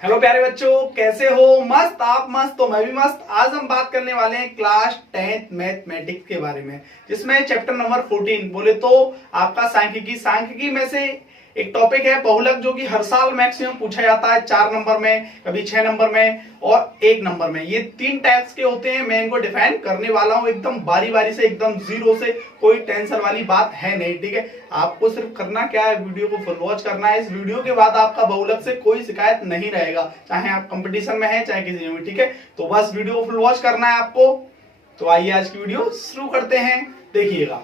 Hello प्यारे बच्चों, कैसे हो? मस्त? आप मस्त तो मैं भी मस्त। आज हम बात करने वाले हैं क्लास 10th मैथमेटिक्स के बारे में, जिसमें चैप्टर नंबर 14 बोले तो आपका सांख्यिकी में से एक टॉपिक है बहुलक, जो कि हर साल मैक्सिमम पूछा जाता है 4 नंबर में, कभी 6 नंबर में और 1 नंबर में। ये 3 टाइप्स के होते हैं। मैं इनको डिफाइन करने वाला हूं एकदम बारी बारी से, एकदम जीरो से। कोई टेंशन वाली बात है नहीं, ठीक है। आपको सिर्फ करना क्या है, वीडियो को फुल वॉच करना है। इस वीडियो के बाद आपका बहुलक से कोई शिकायत नहीं रहेगा, चाहे आप कंपटीशन में है चाहे किसी में, ठीक है। तो बस वीडियो को फुल वॉच करना है आपको। तो आइए आज की वीडियो शुरू करते हैं। देखिएगा,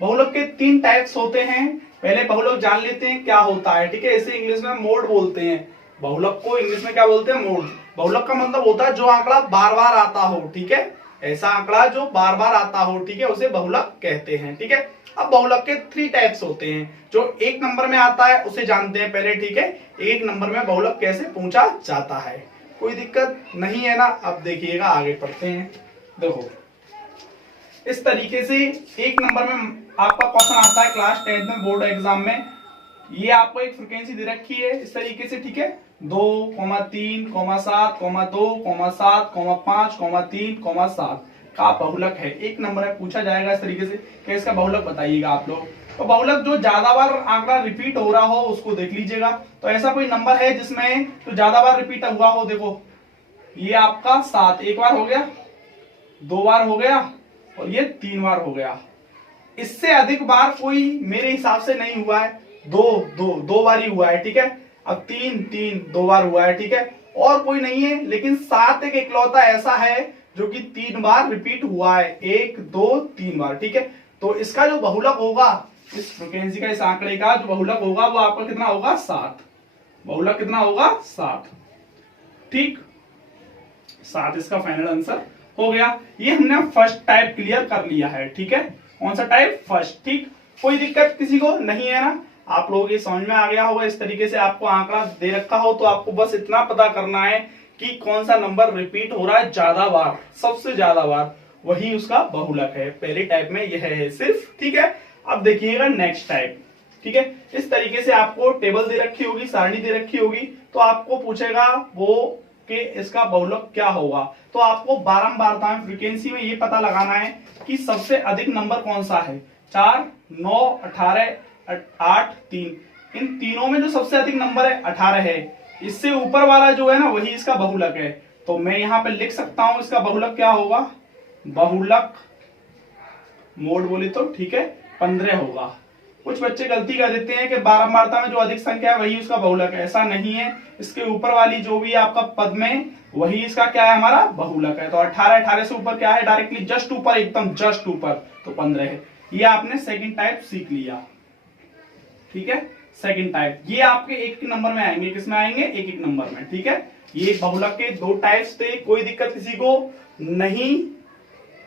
बहुलक के 3 टाइप्स होते हैं। पहले बहुलक जान लेते हैं क्या होता है, ठीक है। इसे इंग्लिश में मोड बोलते हैं। बहुलक को इंग्लिश में क्या बोलते हैं? मोड। बहुलक का मतलब होता है जो आंकड़ा बार बार आता हो, ठीक है। ऐसा आंकड़ा जो बार बार आता हो, ठीक है, उसे बहुलक कहते हैं, ठीक है। अब बहुलक के 3 टाइप्स होते हैं। जो 1 नंबर में आता है उसे जानते हैं पहले, ठीक है। 1 नंबर में बहुलक कैसे पूछा जाता है, कोई दिक्कत नहीं है ना। अब देखिएगा, आगे पढ़ते हैं। देखो, इस तरीके से 1 नंबर में आपका क्वेश्चन आता है क्लास 10th में बोर्ड एग्जाम में। ये आपको एक फ्रीक्वेंसी दे रखी है इस तरीके से, ठीक है। 2, 3, 7, 2, 7, 5, 3, 7 का बहुलक है। 1 नंबर में पूछा जाएगा इस तरीके से कि इसका बहुलक बताइएगा आप लोग। तो बहुलक जो ज्यादा बार आंकड़ा रिपीट हो रहा हो उसको देख लीजिएगा। तो ऐसा कोई नंबर है जिसमें तो ज्यादा बार रिपीट हुआ हो। देखो, ये आपका 7 एक बार हो गया, 2 बार हो गया और ये 3 बार हो गया। इससे अधिक बार कोई मेरे हिसाब से नहीं हुआ है। 2 बार ही हुआ है, ठीक है। अब 3 2 बार हुआ है, ठीक है। और कोई नहीं है, लेकिन 7 एक इकलौता ऐसा है जो कि 3 बार रिपीट हुआ है। 1 2 3 बार, ठीक है। तो इसका जो बहुलक होगा, इस फ्रीक्वेंसी का, इस आंकड़े का जो बहुलक होगा वो आपका कितना होगा? 7। बहुलक कितना होगा? 7, ठीक। 7 इसका फाइनल आंसर हो गया। ये हमने फर्स्ट टाइप क्लियर कर लिया है, ठीक है। कौन सा टाइप? फर्स्ट, ठीक। कोई दिक्कत किसी को नहीं है ना? आप लोगों के समझ में आ गया होगा। इस तरीके से आपको आंकड़ा दे रखा हो तो आपको बस इतना पता करना है कि कौन सा नंबर रिपीट हो रहा है ज्यादा बार, सबसे ज्यादा बार, वही उसका बहुलक है। पहले टाइप में यह है सिर्फ, ठीक है। अब देखिएगा नेक्स्ट टाइप, ठीक है। इस तरीके से आपको टेबल दे रखी होगी, सारणी दे रखी होगी, तो आपको पूछेगा वो कि इसका बहुलक क्या होगा। तो आपको बारंबारता में, फ्रीक्वेंसी में ये पता लगाना है कि सबसे अधिक नंबर कौन सा है। 4, 9, 18, 8, 3। इन तीनों में जो सबसे अधिक नंबर है 18 है। इससे ऊपर वाला जो है ना, वही इसका बहुलक है। तो मैं यहां पे लिख सकता हूं इसका बहुलक क्या होगा। बहुलक मोड बोले तो, ठीक है, 15 होगा। कुछ बच्चे गलती कर देते हैं कि बारंबारता में जो अधिक संख्या है वही उसका बहुलक है। ऐसा नहीं है। इसके ऊपर वाली जो भी आपका पद में, वही इसका क्या है, हमारा बहुलक है। तो 18 से ऊपर क्या है? डायरेक्टली जस्ट ऊपर, एकदम जस्ट ऊपर, तो 15 है। ये आपने सेकंड टाइप सीख लिया, ठीक है। सेकंड टाइप ये आपके 1 नंबर में आएंगे। किसमें आएंगे? 1 नंबर में, ठीक है। ये बहुलक के 2 टाइप्स थे। कोई दिक्कत किसी को नहीं।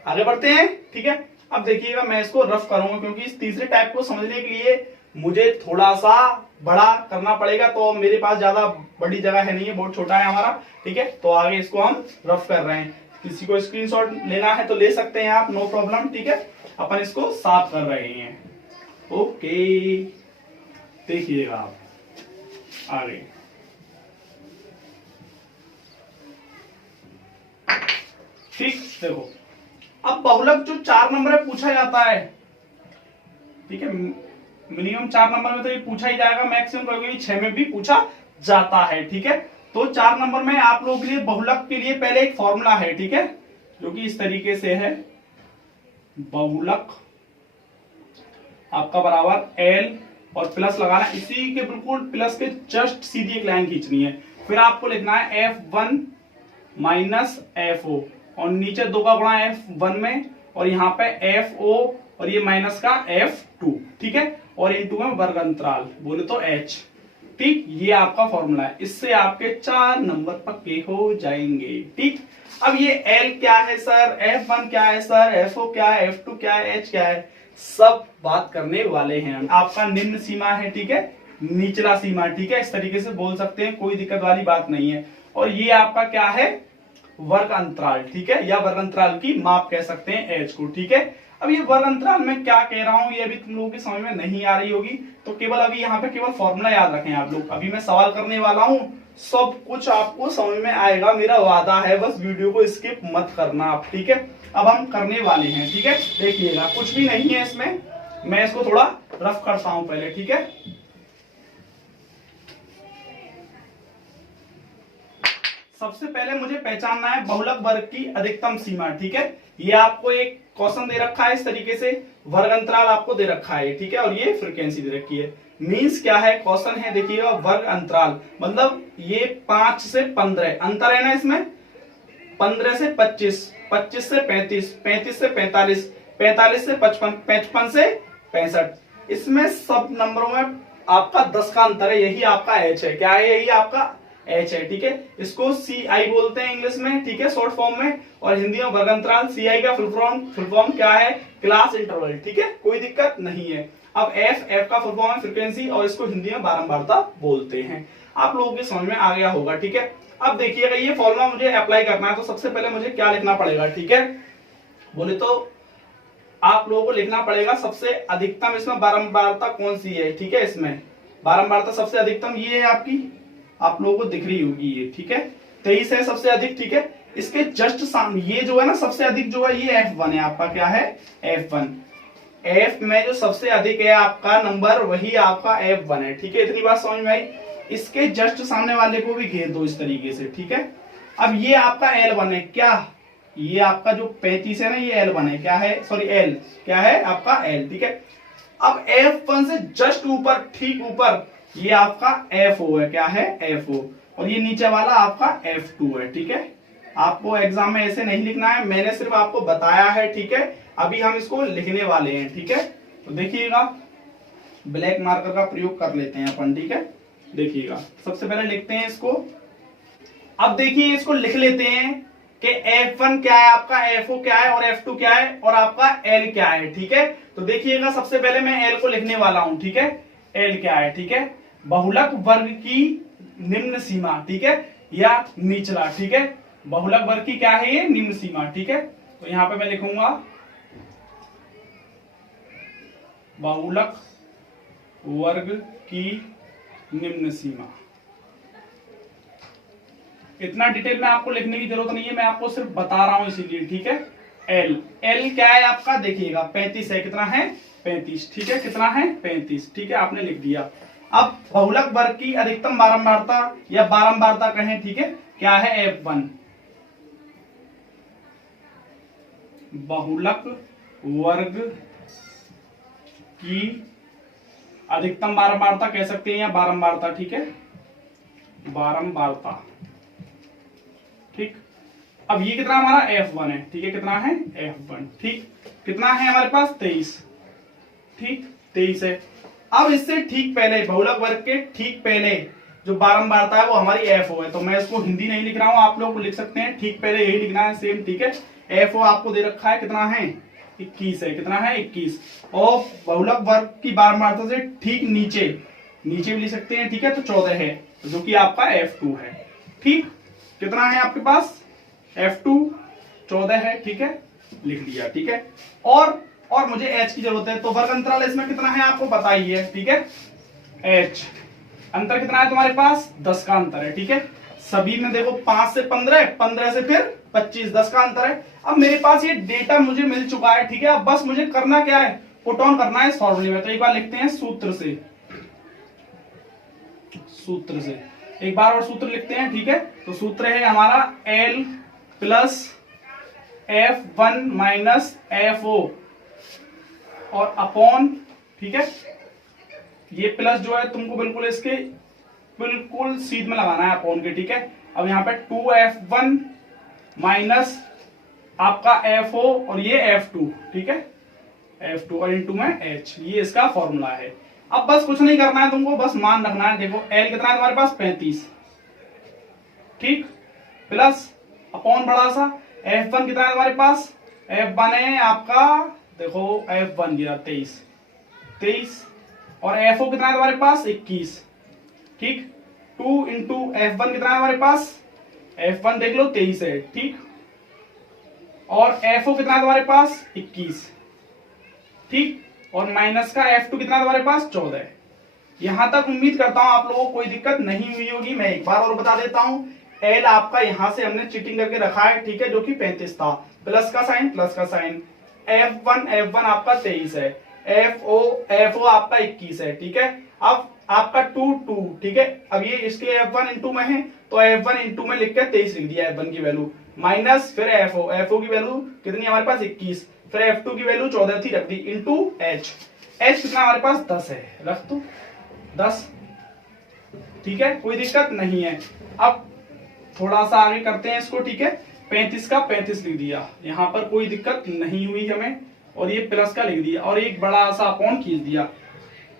आगे बढ़ते हैं, ठीक है। अब देखिएगा, मैं इसको रफ करूंगा क्योंकि इस तीसरे टाइप को समझने के लिए मुझे थोड़ा सा बड़ा करना पड़ेगा। तो मेरे पास ज्यादा बड़ी जगह है नहीं है, बहुत छोटा है हमारा, ठीक है। तो आगे इसको हम रफ कर रहे हैं। किसी को स्क्रीनशॉट लेना है तो ले सकते हैं आप, नो प्रॉब्लम, ठीक है। अपन इसको साफ कर रहे हैं, ओके। देखिएगा आप आगे, ठीक। देखो, अब बहुलक जो 4 नंबर में पूछा जाता है, ठीक है, मिनिमम 4 नंबर में तो ये पूछा ही जाएगा, मैक्सिमम कभी 6 में भी पूछा जाता है, ठीक है। तो 4 नंबर में आप लोगों के लिए बहुलक के लिए पहले एक फॉर्मूला है, ठीक है, जो कि इस तरीके से है। बहुलक आपका बराबर एल और प्लस लगाना, इसी के बिल्कुल प्लस के जस्ट सीधी एक लाइन खींचनी है। फिर आपको लिखना है F1 माइनस FO, और नीचे 2 का गुणा F1 में, और यहाँ पे FO, और ये माइनस का F2, ठीक है। और इनटू में वर्ग अंतराल बोले तो H, ठीक। ये आपका फॉर्मूला है। इससे आपके 4 नंबर पक्के हो जाएंगे, ठीक। अब ये L क्या है सर, F1 क्या है सर, FO क्या है, F2 क्या है, H क्या है, सब बात करने वाले हैं। आपका निम्न सीमा है, ठीक है, निचला सीमा, ठीक है। इस तरीके से बोल सकते हैं, कोई दिक्कत वाली बात नहीं है। और ये आपका क्या है? वर्ग अंतराल, ठीक है, या वर्ग अंतराल की माप कह सकते हैं H को, ठीक है। अब ये वर्ग अंतराल में क्या कह रहा हूं ये अभी तुम लोगों की समझ में नहीं आ रही होगी, तो केवल अभी यहाँ पे केवल फॉर्मूला याद रखें आप लोग। अभी मैं सवाल करने वाला हूं, सब कुछ आपको समझ में आएगा, मेरा वादा है, बस वीडियो को स्किप मत करना आप, ठीक है। अब हम करने वाले हैं, ठीक है, देखिएगा कुछ भी नहीं है इसमें, मैं इसको थोड़ा रफ करता हूं पहले, ठीक है। सबसे पहले मुझे पहचानना है बहुलक वर्ग की अधिकतम सीमा, ठीक है। ये आपको एक क्वेश्चन दे रखा है इस तरीके से, वर्ग अंतराल आपको दे रखा है, ठीक है, और ये फ्रीक्वेंसी दे रखी है। मींस क्या है, क्वेश्चन है, देखिएगा वर्ग अंतराल मतलब ये 5 से 15 अंतर है ना इसमें, 15 से 25, 25 से 35, 35 से 45, 45 से 55, 55 से 65, इसमें सब नंबरों में आपका 10 का अंतर है, यही आपका एच है। क्या है, यही आपका एच है, ठीक है। इसको सी आई बोलते हैं इंग्लिश में, ठीक है, शॉर्ट फॉर्म में, और हिंदी में वर्ग अंतराल। सी आई का फुल फॉर्म क्या है, क्लास इंटरवल, ठीक है, कोई दिक्कत नहीं है। अब एफ का फुल फॉर्म है फ्रीक्वेंसी, और इसको हिंदी में बारंबारता बोलते हैं। आप लोगों की समझ में आ गया होगा, ठीक है। अब देखिएगा ये फॉर्मूला मुझे अप्लाई करना है, तो सबसे पहले मुझे क्या लिखना पड़ेगा, ठीक है, बोले तो आप लोगों को लिखना पड़ेगा सबसे अधिकतम इसमें बारंबारता कौन सी है, ठीक है। इसमें बारंबारता सबसे अधिकतम ये है आपकी, आप लोगों को दिख रही होगी ये, ठीक है, 23 है सबसे अधिक, ठीक है। इसके जस्ट सामने ये जो है ना सबसे अधिक जो है ये F1 है आपका, क्या है F1, F में जो सबसे अधिक है आपका नंबर वही आपका F1 है, ठीक है। इतनी बात समझ में आई। इसके जस्ट सामने वाले को भी घेर दो इस तरीके से, ठीक है। अब ये आपका L1 है, क्या ये आपका जो 35 है ना ये L1 है, क्या है, सॉरी L, क्या है आपका L, ठीक है। अब F1 से जस्ट ऊपर, ठीक ऊपर ये आपका FO है, क्या है FO, और ये नीचे वाला आपका F2 है, ठीक है। आपको एग्जाम में ऐसे नहीं लिखना है, मैंने सिर्फ आपको बताया है, ठीक है। अभी हम इसको लिखने वाले हैं, ठीक है। तो देखिएगा ब्लैक मार्कर का प्रयोग कर लेते हैं अपन, ठीक है। देखिएगा सबसे पहले लिखते हैं इसको। अब देखिए इसको लिख लेते हैं कि F1 क्या है आपका, FO क्या है, और F2 क्या है, और आपका L क्या है, ठीक है। तो देखिएगा सबसे पहले मैं L को लिखने वाला हूं, ठीक है। L क्या है, ठीक है, बहुलक वर्ग की निम्न सीमा, ठीक है, या निचला, ठीक है। बहुलक वर्ग की क्या है ये, निम्न सीमा, ठीक है। तो यहां पे मैं लिखूंगा बहुलक वर्ग की निम्न सीमा। इतना डिटेल में आपको लिखने की जरूरत नहीं है, मैं आपको सिर्फ बता रहा हूं इसीलिए, ठीक है। L क्या है आपका, देखिएगा 35 है, कितना है 35, ठीक है, कितना है 35, ठीक है, आपने लिख दिया। अब बहुलक वर्ग की अधिकतम बारंबारता या बारंबारता कहें, ठीक है, क्या है F1, बहुलक वर्ग की अधिकतम बारंबारता कह सकते हैं या बारंबारता, ठीक है, बारंबारता, ठीक। अब ये कितना हमारा F1 है, ठीक है, कितना है F1, ठीक, कितना है हमारे पास 23, ठीक 23 है। अब इससे ठीक पहले बहुलक वर्ग के ठीक पहले जो बारंबारता है वो हमारी FO है, तो मैं इसको हिंदी नहीं लिख रहा हूं, आप लोग लिख सकते हैं, ठीक पहले यही लिखना है सेम, ठीक है। FO आपको दे रखा है, कितना है 21 है, कितना है 21, और बहुलक वर्ग की बारंबारता से ठीक नीचे भी लिख सकते हैं, ठीक है, तो 14 है, जो कि आपका F2 है, ठीक। कितना है आपके पास F2 14 है, ठीक है, लिख लिया, ठीक है। और मुझे H की जरूरत है, तो वर्ग अंतराल इसमें कितना है आपको पता ही है, ठीक है। H अंतर कितना है तुम्हारे पास, 10 का अंतर है, ठीक है। सभी में देखो 5 से 15, 15 से फिर 25, 10 का अंतर है। अब मेरे पास ये डेटा मुझे मिल चुका है, ठीक है। अब बस मुझे करना क्या है, पुट ऑन करना है इस फॉर्मूले में। तो एक बार लिखते हैं सूत्र से एक बार और सूत्र लिखते हैं, ठीक है। तो सूत्र है हमारा L plus F1 minus FO और अपॉन, ठीक है, ये प्लस जो है तुमको बिल्कुल इसके बिल्कुल सीध में लगाना है अपॉन के, ठीक है। अब यहाँ पे 2F1 माइनस आपका FO और ये F2, ठीक है, F2 और इनटू में H, ये इसका फॉर्मूला है। अब बस कुछ नहीं करना है तुमको, बस मान रखना है। देखो L कितना है तुम्हारे पास 35, ठीक, प्लस अपॉन बड़ा सा F1 कितना है तुम्हारे पास, F1 है आपका, देखो F1 गिरा 23 और FO कितना है तुम्हारे पास 21, ठीक। 2 इंटू F1 कितना है हमारे पास, F1 देख लो 23 है, ठीक, और FO कितना है तुम्हारे पास 21, ठीक, और माइनस का F2 कितना तुम्हारे पास 14। यहां तक उम्मीद करता हूं आप लोगों को कोई दिक्कत नहीं हुई होगी। मैं एक बार और बता देता हूं, L आपका यहां से हमने चीटिंग करके रखा है, ठीक है, जो कि 35 था, प्लस का साइन, F1 आपका 23 है, FO आपका 21 है, ठीक है। अब आपका 2 ठीक है, अब ये इसके F1 इंटू में है तो F1 इंटू में लिख के 23 लिख दिया F1 की वैल्यू, माइनस फिर FO की वैल्यू कितनी हमारे पास 21, फिर F2 की वैल्यू 14 थी रख दी, इंटू H कितना हमारे पास 10 है, रख दो 10, ठीक है, कोई दिक्कत नहीं है। अब थोड़ा सा आगे करते हैं इसको, ठीक है, 35 का 35 लिख दिया, यहां पर कोई दिक्कत नहीं हुई हमें, और ये प्लस का लिख दिया और एक बड़ा सा अपॉन खींच दिया,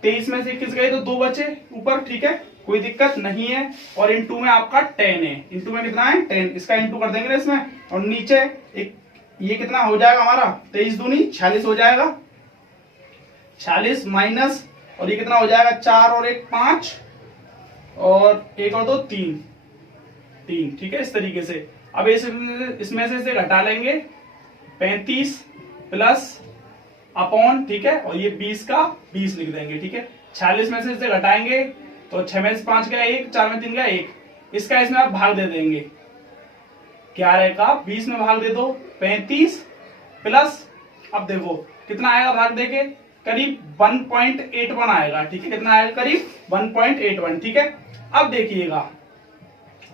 23 में से 21 गए तो 2 बचे ऊपर, ठीक है, कोई दिक्कत नहीं है। और इंटू में आपका 10 है, इंटू में कितना है 10, इसका इंटू कर देंगे इसमें, और नीचे एक ये कितना हो जाएगा हमारा 23 दूनी 46 हो जाएगा, 46 माइनस, और ये कितना हो जाएगा 4 और 1 5, और 1 और 2 3, ठीक है, इस तरीके से। अब इसमें से इसे घटा लेंगे, 35 प्लस अपॉन, ठीक है, और ये 20 का 20 लिख देंगे, ठीक है, 46 में से इसे घटाएंगे तो 6 में से 5 गया 1, 4 में 3 गया 1, इसका इसमें आप भाग दे देंगे, क्या रहेगा 20 में भाग दे दो 35 प्लस, अब देखो कितना आएगा भाग देके, करीब 1.81 आएगा, ठीक है, कितना आएगा करीब 1.81, ठीक है। अब देखिएगा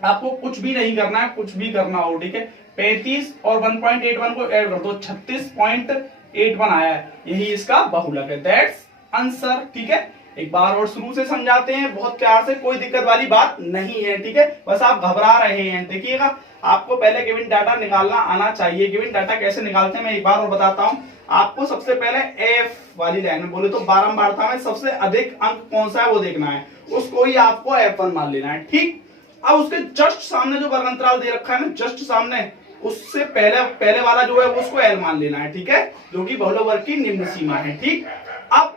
आपको कुछ भी नहीं करना है, कुछ भी करना हो, ठीक है, 35 और 1.81 को ऐड कर दो, 36.81 आया है, यही इसका बहुलक है, दैट्स आंसर, ठीक है। एक बार और शुरू से समझाते हैं बहुत प्यार से, कोई दिक्कत वाली बात नहीं है, ठीक है, बस आप घबरा रहे हैं। देखिएगा आपको पहले गिवन डाटा निकालना आना चाहिए। गिवन डाटा कैसे निकालते हैं मैं एक बार और बताता हूं आपको। सबसे पहले एफ वाली लाइन में बोले तो बारंबारता में सबसे अधिक अंक कौन सा है वो देखना है, उसको ही आपको F1 मान लेना है, ठीक। अब उसके जस्ट सामने जो वर्गंतराल दे रखा है ना, जस्ट सामने, उससे पहले वाला जो है वो उसको L मान लेना है, ठीक है, जो कि बहुलक वर्ग की निम्न सीमा है, ठीक। अब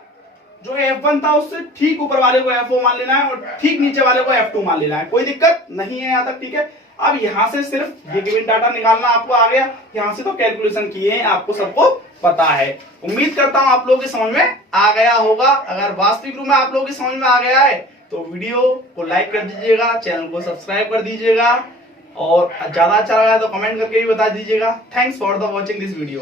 जो F1 था उससे ठीक ऊपर वाले को F4 मान लेना है और ठीक नीचे वाले को F2 मान लेना है, कोई दिक्कत नहीं है यहाँ तक, ठीक है। अब यहाँ से सिर्फ ये गिवन डाटा निकालना आपको आ गया, यहाँ से तो कैलकुलेशन किए हैं, आपको सबको पता है। उम्मीद करता हूं आप लोगों की समझ में आ गया होगा। अगर वास्तविक रूप में आप लोगों की समझ में आ गया है तो वीडियो को लाइक कर दीजिएगा, चैनल को सब्सक्राइब कर दीजिएगा, और ज्यादा अच्छा लगा तो कमेंट करके भी बता दीजिएगा। Thanks for the watching this video.